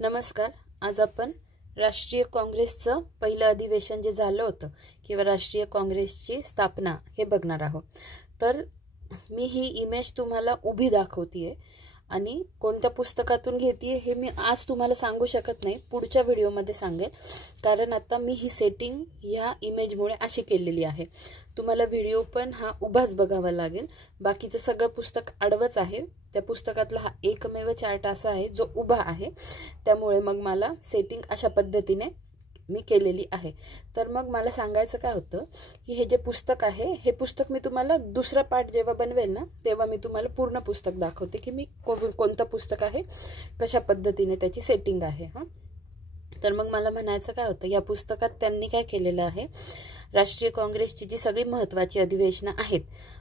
नमस्कार. आज आपण राष्ट्रीय काँग्रेसचं पहिलं अधिवेशन जे झालं होतं किंवा राष्ट्रीय काँग्रेसची स्थापना हे बघणार आहोत. तर मी ही इमेज तुम्हाला उभी दाखवतेय आणि कोणत्या पुस्तकातून घेतेय हे मी आज तुम्हाला सांगू शकत नाही, पुढच्या व्हिडिओमध्ये सांगेल. कारण आता मी ही सेटिंग ह्या इमेजमुळे अशी केलेली आहे. तुम्हाला व्हिडिओ पण हा उभाच बघावा लागेल. बाकीचं सगळं पुस्तक आडवंच आहे. त्या पुस्तकातला हा एकमेव चार्ट असा आहे जो उभा आहे. त्यामुळे मग मला सेटिंग अशा पद्धतीने मी केलेली आहे. तर मग मला सांगायचं काय होतं की हे जे पुस्तक आहे हे पुस्तक मी तुम्हाला दुसरा पार्ट जेव्हा बनवेल ना तेव्हा मी तुम्हाला पूर्ण पुस्तक दाखवते की मी कोणतं पुस्तक आहे, कशा पद्धतीने त्याची सेटिंग आहे. तर मग मला म्हणायचं काय होतं, या पुस्तकात त्यांनी काय केलेलं आहे, राष्ट्रीय काँग्रेसची जी सगळी महत्त्वाची अधिवेशनं आहेत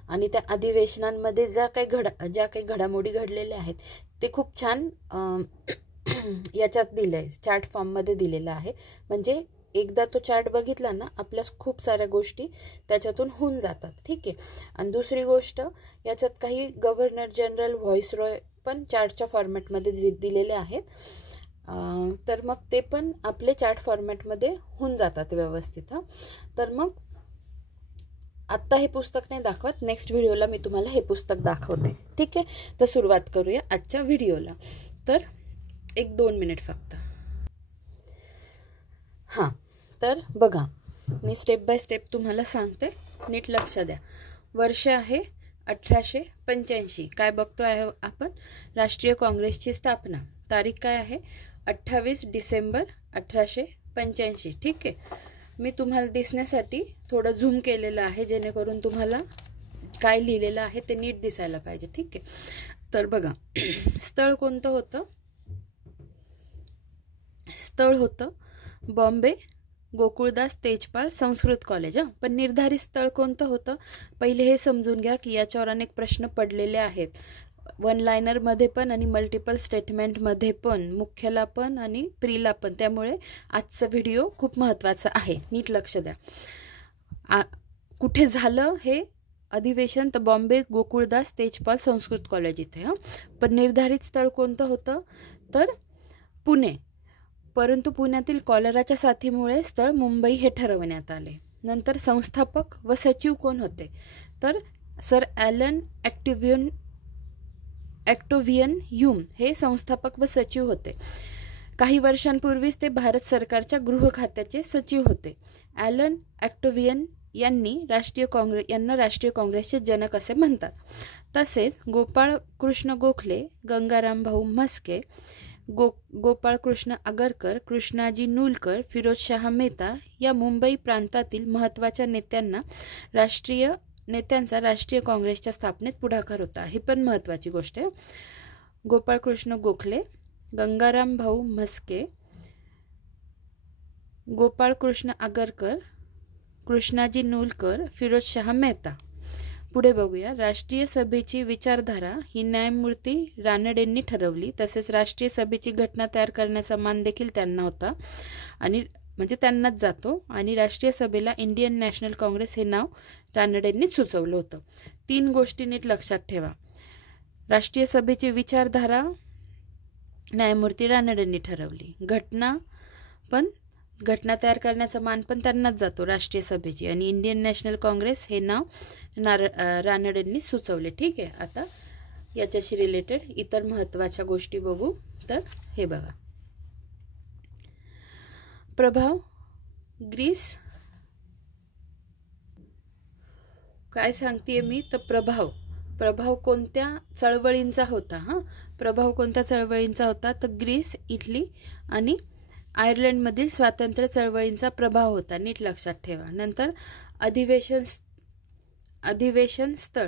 आणि त्या अधिवेशनांमध्ये ज्या काही घडामोडी घडलेल्या आहेत ते खूप छान याच्यात दिलंय, चार्ट फॉर्ममध्ये दिलेला आहे. म्हणजे एकदा तो चार्ट बघितला ना आपल्या खूप साऱ्या गोष्टी त्याच्यातून होऊन जातात. ठीक आहे. आणि दुसरी गोष्ट, याच्यात काही गव्हर्नर जनरल, व्हाईसरॉय पण चार्टच्या फॉर्मॅटमध्ये दिलेले आहेत. तर मग ते पण आपले चार्ट फॉर्मॅटमध्ये होऊन जातात व्यवस्थित. तर मग आत्ता हे पुस्तक नाही दाखवत, नेक्स्ट व्हिडिओला मी तुम्हाला हे पुस्तक दाखवते. ठीक आहे. तर सुरुवात करूया आजच्या व्हिडिओला. तर 1-2 मिनिट फक्त. तर बघा, मी स्टेप बाय स्टेप तुम्हाला सांगते, नीट लक्ष द्या. वर्ष आहे 1885. काय बघतो आहे आपण, राष्ट्रीय काँग्रेसची स्थापना. तारीख काय आहे, 28 डिसेंबर 1885. ठीक आहे. मी तुम्हाला दिसण्यासाठी थोडं झूम केलेलं आहे जेणेकरून तुम्हाला काय लिहिलेलं आहे ते नीट दिसायला पाहिजे. ठीक आहे. तर बघा, स्थळ कोणतं होतं, स्थळ होतं बॉम्बे गोकुळदास तेजपाल संस्कृत कॉलेज. पण निर्धारित स्थळ कोणतं होतं पहिले हे समजून घ्या की याच्यावर अनेक प्रश्न पडलेले आहेत, वन लायनरमध्ये पण आणि मल्टिपल स्टेटमेंटमध्ये पण, मुख्यला पण आणि प्रीला पण. त्यामुळे आजचा व्हिडिओ खूप महत्त्वाचा आहे, नीट लक्ष द्या. कुठे झालं हे अधिवेशन, तर बॉम्बे गोकुळदास तेजपाल संस्कृत कॉलेज इथे. पण निर्धारित स्थळ कोणतं होतं, तर पुणे. परंतु पुण्यातील कॉलराच्या साथीमुळे स्थळ मुंबई हे ठरवण्यात आले. नंतर संस्थापक व सचिव कोण होते, तर सर ॲलन ॲक्टोव्हियन ह्यूम हे संस्थापक व सचिव होते. काही वर्षांपूर्वीच ते भारत सरकारच्या गृह खात्याचे सचिव होते. ॲलन ॲक्टोव्हियन यांना राष्ट्रीय काँग्रेसचे जनक असे म्हणतात. तसेच गोपाळ कृष्ण गोखले, गंगाराम भाऊ म्हस्के, गोपाळ कृष्ण आगरकर, कृष्णाजी नुलकर, फिरोजशाह मेहता या मुंबई प्रांतातील महत्त्वाच्या नेत्यांचा राष्ट्रीय काँग्रेसच्या स्थापनेत पुढाकार होता. ही पण महत्त्वाची गोष्ट आहे. गोपाळ कृष्ण गोखले, गंगाराम भाऊ म्हस्के, गोपाळ कृष्ण आगरकर, कृष्णाजी नुलकर, फिरोजशाह मेहता. पुढे बघूया. राष्ट्रीय सभेची विचारधारा ही न्यायमूर्ती रानडेंनी ठरवली. तसेच राष्ट्रीय सभेची घटना तयार करण्याचा मान देखील त्यांना होता आणि म्हणजे त्यांनाच जातो. आणि राष्ट्रीय सभेला इंडियन नॅशनल काँग्रेस हे नाव रानडेंनीच सुचवलं होतं. 3 गोष्टी नीट लक्षात ठेवा. राष्ट्रीय सभेची विचारधारा न्यायमूर्ती रानडेंनी ठरवली. घटना तयार करण्याचा मान पण त्यांनाच जातो राष्ट्रीय सभेची. आणि इंडियन नॅशनल काँग्रेस हे नाव रानडेंनी सुचवले. ठीक आहे. आता याच्याशी रिलेटेड इतर महत्त्वाच्या गोष्टी बघू. तर हे बघा, प्रभाव ग्रीस काय सांगतेय मी, तर प्रभाव कोणत्या चळवळींचा होता. प्रभाव कोणत्या चळवळींचा होता, तर ग्रीस, इटली आणि आयर्लंडमधील स्वातंत्र्य चळवळींचा प्रभाव होता. नीट लक्षात ठेवा. नंतर अधिवेशन स्थळ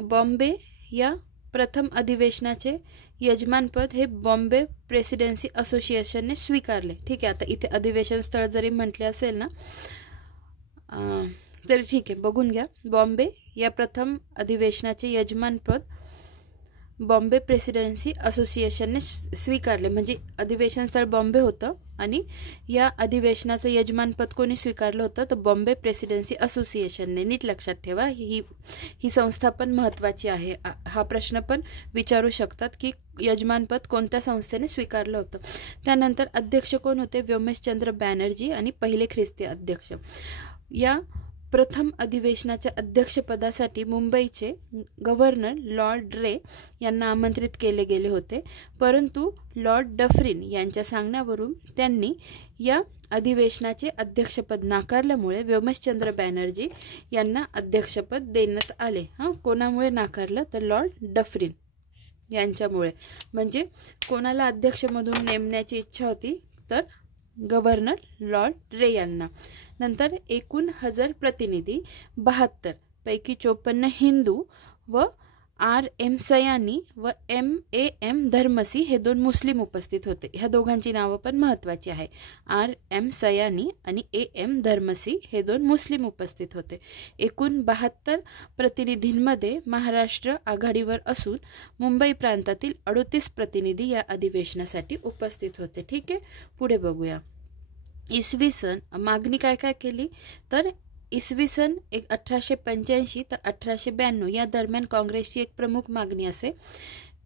बॉम्बे. या प्रथम अधिवेशनाचे यजमानपद हे बॉम्बे प्रेसिडेन्सी असोसिएशनने स्वीकारले. ठीक आहे. आता इथे अधिवेशन स्थळ जरी म्हटले असेल ना तरी ठीक आहे, बघून घ्या. बॉम्बे या प्रथम अधिवेशनाचे यजमानपद बॉम्बे प्रेसिडेन्सी असोसिएशनने स्वीकारले. म्हणजे अधिवेशन स्थळ बॉम्बे होतं आणि या अधिवेशनाचं यजमानपद कोणी स्वीकारलं होतं, तर बॉम्बे प्रेसिडेन्सी असोसिएशनने. नीट लक्षात ठेवा, ही संस्था पण महत्त्वाची आहे. हा प्रश्न पण विचारू शकतात की यजमानपद कोणत्या संस्थेने स्वीकारलं होतं. त्यानंतर अध्यक्ष कोण होते, व्योमेशचंद्र बॅनर्जी आणि पहिले ख्रिस्ती अध्यक्ष. या प्रथम अधिवेशनाच्या अध्यक्षपदासाठी मुंबईचे गव्हर्नर लॉर्ड रे यांना आमंत्रित केले गेले होते, परंतु लॉर्ड डफरिन यांच्या सांगण्यावरून त्यांनी या अधिवेशनाचे अध्यक्षपद नाकारल्यामुळे व्योमेशचंद्र बॅनर्जी यांना अध्यक्षपद देण्यात आले. कोणामुळे नाकारलं तर लॉर्ड डफरिन यांच्यामुळे. म्हणजे कोणाला अध्यक्षमधून नेमण्याची इच्छा होती तर गव्हर्नर लॉर्ड रे यांना. नंतर एकूण 1000 प्रतिनिधी 72 पैकी 54 हिंदू व R.M. सयानी व M.A.M. धर्मसी हे 2 मुस्लिम उपस्थित होते. ह्या दोघांची नावं पण महत्त्वाची आहे. R.M. सयानी आणि A.M. धर्मसी हे 2 मुस्लिम उपस्थित होते. एकूण 72 प्रतिनिधींमध्ये महाराष्ट्र आघाडीवर असून मुंबई प्रांतातील 38 प्रतिनिधी या अधिवेशनासाठी उपस्थित होते. ठीक आहे, पुढे बघूया. इसवी सन मागणी काय काय केली तर इसवी सन 1885 तर 1892 या दरम्यान काँग्रेसची एक प्रमुख मागणी असे,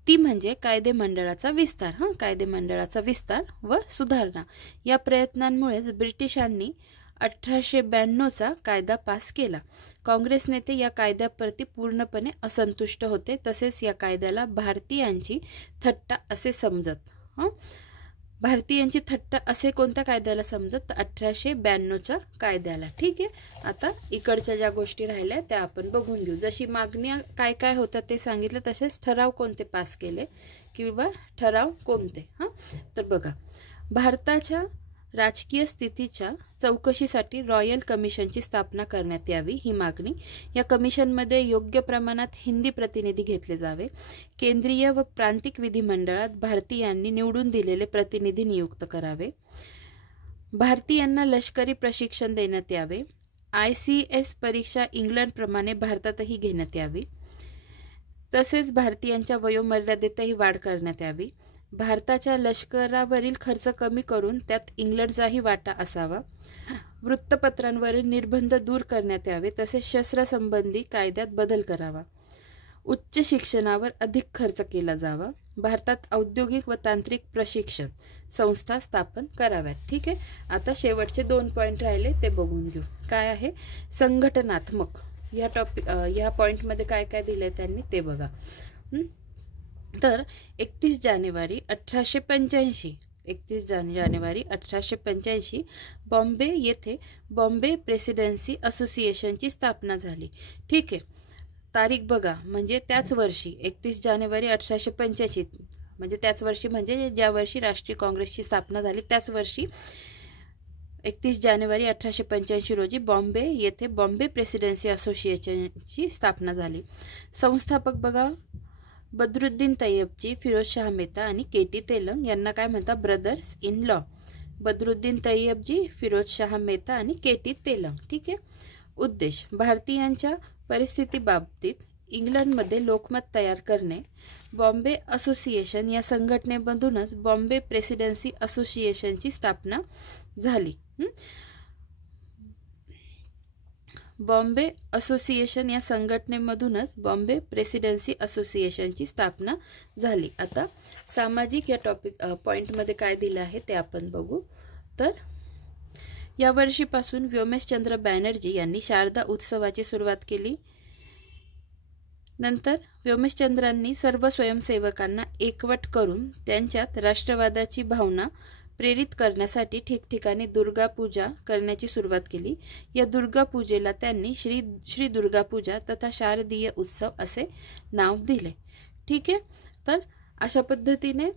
ती म्हणजे कायदेमंडळाचा विस्तार. कायदेमंडळाचा विस्तार व सुधारणा. या प्रयत्नांमुळेच ब्रिटिशांनी 1892चा कायदा पास केला. काँग्रेस नेते या कायद्याप्रती पूर्णपणे असंतुष्ट होते. तसेच या कायद्याला भारतीयांची थट्टा असे समजत. भारतीयांची थट्टा असे कोणत्या कायद्याला समजत तर 1892च्या कायद्याला. ठीक आहे, आता इकडच्या ज्या गोष्टी राहिल्या त्या आपण बघून घेऊ. जशी मागणी काय काय होत्या ते सांगितलं, तसेच ठराव कोणते पास केले किंवा ठराव कोणते. तर बघा, भारताच्या राजकीय स्थितीच्या चौकशीसाठी रॉयल कमिशनची स्थापना करण्यात यावी ही मागणी. या कमिशनमध्ये योग्य प्रमाणात हिंदी प्रतिनिधी घेतले जावे. केंद्रीय व प्रांतिक विधिमंडळात भारतीयांनी निवडून दिलेले प्रतिनिधी नियुक्त करावे. भारतीयांना लष्करी प्रशिक्षण देण्यात यावे. ICS परीक्षा इंग्लंडप्रमाणे भारतातही घेण्यात यावी. तसेच भारतीयांच्या वयोमर्यादेतही वाढ करण्यात यावी. भारताच्या लष्करावरील खर्च कमी करून त्यात इंग्लंडचाही वाटा असावा. वृत्तपत्रांवरील निर्बंध दूर करण्यात यावे. तसेच शस्त्रसंबंधी कायद्यात बदल करावा. उच्च शिक्षणावर अधिक खर्च केला जावा. भारतात औद्योगिक व तांत्रिक प्रशिक्षण संस्था स्थापन कराव्यात. ठीक आहे, आता शेवटचे 2 पॉईंट राहिले ते बघून घेऊ. काय आहे संघटनात्मक. ह्या पॉईंटमध्ये काय काय दिले त्यांनी ते बघा. तर 31 जानेवारी 1885 बॉम्बे येथे बॉम्बे प्रेसिडेन्सी असोसिएशनची स्थापना झाली. ठीक आहे, तारीख बघा, म्हणजे त्याच वर्षी 31 जानेवारी 1885 म्हणजे त्याच वर्षी, म्हणजे ज्या वर्षी राष्ट्रीय काँग्रेसची स्थापना झाली त्याच वर्षी 31 जानेवारी 1885 रोजी बॉम्बे येथे बॉम्बे प्रेसिडेन्सी असोसिएशनची स्थापना झाली. संस्थापक बघा, बद्रुद्दीन तय्यबजी, फिरोजशाह मेहता आणि KT तेलंग यांना काय म्हणतात, brothers in law. Badruddin Tyabji, Pherozeshah Mehta आणि KT तेलंग. ठीक आहे. उद्देश भारतीयांच्या परिस्थितीबाबतीत इंग्लंडमध्ये लोकमत तयार करणे. बॉम्बे असोसिएशन या संघटनेमधूनच बॉम्बे प्रेसिडेन्सी असोसिएशनची स्थापना झाली. बॉम्बे असोसिएशन या संघटनेमधूनच बॉम्बे प्रेसिडेन्सी असोसिएशनची स्थापना झाली. आता सामाजिक या पॉईंटमध्ये काय दिलं आहे ते आपण बघू. तर या वर्षीपासून व्योमेशचंद्र बॅनर्जी यांनी शारदा उत्सवाची सुरुवात केली. नंतर व्योमेशचंद्रांनी सर्व स्वयंसेवकांना एकवट करून त्यांच्यात राष्ट्रवादाची भावना प्रेरित करण्यासाठी ठिकठिकाणी दुर्गा पूजा करण्याची सुरुवात केली. या दुर्गा पूजेला त्यांनी श्री दुर्गा पूजा तथा शारदीय उत्सव असे नाव दिले. ठीक आहे. तर अशा पद्धतीने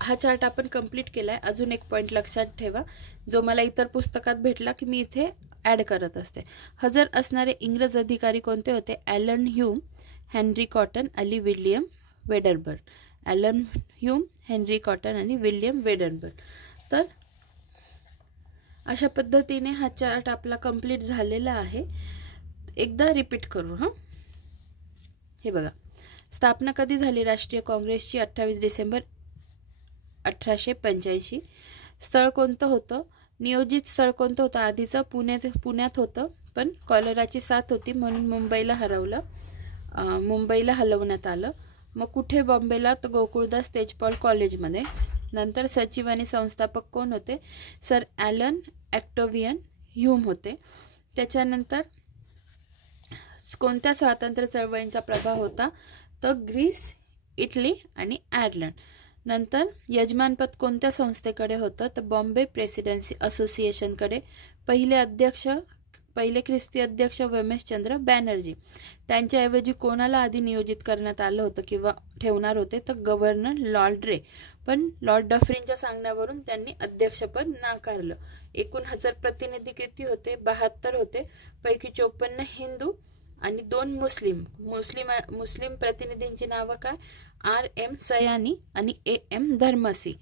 हा चार्ट आपण कंप्लीट केलाय. अजून एक पॉईंट लक्षात ठेवा, जो मला इतर पुस्तकात भेटला की मी इथे ॲड करत असते. हजर असणारे इंग्रज अधिकारी कोणते होते? ॲलन ह्यूम, हेनरी कॉटन, अली William Wedderburn. Allan Hume, Henry Cotton आणि विल्यम वेडरबर्न. तर अशा पद्धतीने हा चार्ट आपला कंप्लीट झालेला आहे. एकदा रिपीट करू. हे बघा, स्थापना कधी झाली राष्ट्रीय काँग्रेसची? 28 डिसेंबर 1885. स्थळ कोणतं होतं? नियोजित स्थळ कोणतं होतं? आधीचं पुण्यात होतं, पण कॉलराची साथ होती म्हणून मुंबईला हलवण्यात आलं. मग कुठे बॉम्बेला? तर गोकुळदास तेजपाल कॉलेजमध्ये. नंतर सचिव आणि संस्थापक कोण होते? सर ॲलन ऑक्टेव्हियन ह्यूम होते. त्याच्यानंतर कोणत्या स्वातंत्र्य चळवळींचा प्रभाव होता? तर ग्रीस, इटली आणि आयर्लंड. नंतर यजमानपद कोणत्या संस्थेकडे होतं? तर बॉम्बे प्रेसिडेन्सी असोसिएशनकडे. पहिले ख्रिस्ती अध्यक्ष उमेशचंद्र बॅनर्जी. त्यांच्याऐवजी कोणाला आधी नियोजित करण्यात आलं होतं किंवा ठेवणार होते? तर गव्हर्नर लॉर्ड रे. पण लॉर्ड डफरिनच्या सांगण्यावरून त्यांनी अध्यक्षपद नाकारलं. एकूण 1000 प्रतिनिधी किती होते? 72 होते. पैकी 54 हिंदू आणि 2 मुस्लिम प्रतिनिधींची नावं काय? R.M. सयानी आणि A.M. धर्मसी.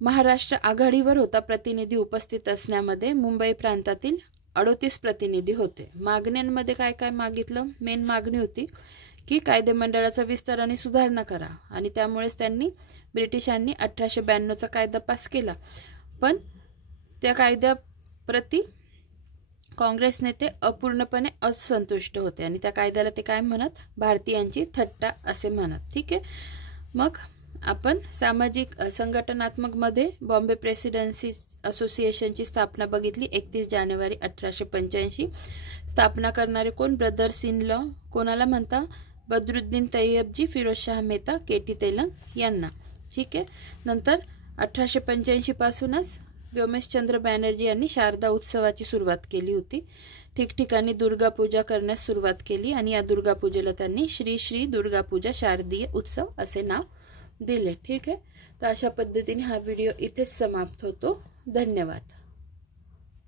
महाराष्ट्र आघाडीवर होता प्रतिनिधी उपस्थित असण्यामध्ये. मुंबई प्रांतातील 38 प्रतिनिधी होते. मागण्यांमध्ये काय काय मागितलं? मेन मागणी होती की कायदेमंडळाचा विस्तार आणि सुधारणा करा, आणि त्यामुळेच ब्रिटिशांनी 1892चा कायदा पास केला. पण त्या कायद्याप्रती काँग्रेस नेते अपूर्णपणे असंतुष्ट होते आणि त्या कायद्याला ते काय म्हणत? भारतीयांची थट्टा असे म्हणत. ठीक आहे. मग आपण सामाजिक संघटनात्मक मध्ये बॉम्बे प्रेसिडेन्सी असोसिएशनची स्थापना बघितली. 31 जानेवारी 1885. स्थापना करणारे कोण? Brothers in law. कोणाला म्हणता? बद्रुद्दीन तय्यबजी, फिरोजशाह मेहता, केटी तेलंग यांना. ठीक आहे. नंतर 1885 पासूनच व्योमेशचंद्र बॅनर्जी यांनी शारदा उत्सवाची सुरुवात केली होती. ठिकठिकाणी दुर्गा पूजा करण्यास सुरुवात केली आणि या दुर्गा पूजेला त्यांनी श्री श्री दुर्गा पूजा शारदीय उत्सव असे नाव दिले. ठीक आहे. तर अशा पद्धतीने हा व्हिडिओ इथेच समाप्त होतो. धन्यवाद.